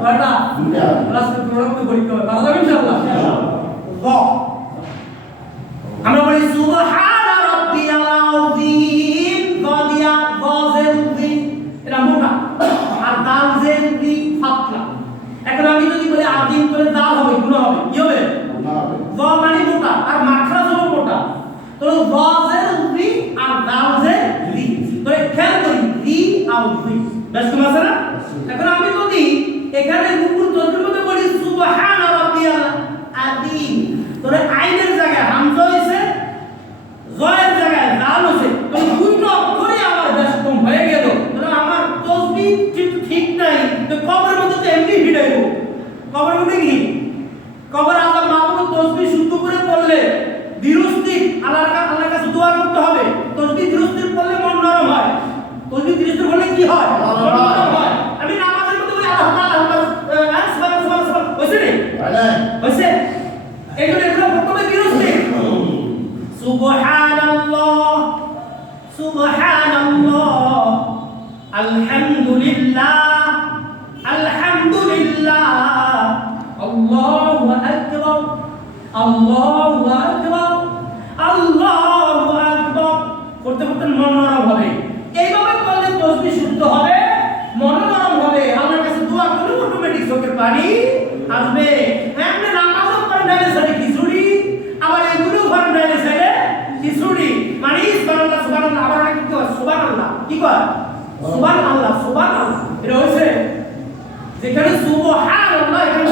কয়টা? দুইটা। আজকে প্রোগ্রামে পরীক্ষা হবে, পারা যাবে ইনশাআল্লাহ? গ আমরা বলি সুবহানা রাব্বিয়াল আযীম, গ দিয়া গজের দি, এটা মোটা, আর দাল জের দি পাতলা। এখন আমি যদি বলি আযীম করে দাল হবে, গুণ হবে, কি হবে? গ মানে মোটা আর মাখরাজ হলো মোটা, তো গজের দি আর দাল জের দি, তো খেয়াল করি দি আর দি, বেশ কম আছে না? এখন আমি যদি এখানে রুকুর তসবির মধ্যে বলি সুবহানা রাব্বিয়াল আযীম, তোরে আইনের জায়গায় হামজা হইছে, জয়ের জায়গায় দাল হইছে, তো দুইটা অক্ষরই আমার বেশ কম হয়ে গেল, তাহলে আমার তসবিহ ঠিক নাই, তো কবরের মধ্যে তো এমনি ভিড়াইবো। কবরের মধ্যে কি কবর আল্লাহ মাহবুব তসবিহ শুদ্ধ করে পড়লে দিরুস্তি আল্লাহর কাছে দোয়া করতে হবে। তসবিহ দিরুস্তি পড়লে মন নরম হয়, তসবিহ দিরুস্তি পড়লে কি হয়? মন নরম হয়। আমি নামাজের মধ্যে বলি আল্লাহ সুবহানাল্লাহ হইছে রে হইছে, এগুলো প্রথমে দিরুস্তি সুবহানাল্লাহ সুবহানাল্লাহ আলহামদুলিল্লাহ আলহামদুলিল্লাহ আল্লাহু আকবার আল্লাহু আকবার আল্লাহু আকবার, করতে করতে মন নরম হবে। এইভাবে করলে তসবিহ শুদ্ধ হবে, মন নরম হবে, আল্লাহর কাছে দোয়া করলে অটোমেটিক চোখের পানি আসবে। আপনি নামাজও পড়েন না সাথে খিচুড়ি, আবার এগুলো পড়েন না সাথে খিচুড়ি, মানে সুবহানাল্লাহ সুবহানাল্লাহ, আবার কি কয় সুবহানাল্লাহ, কি কয় সুবহানাল্লাহ সুবহানাল্লাহ, এটা হইছে যেখানে সুবহানাল্লাহ এখানে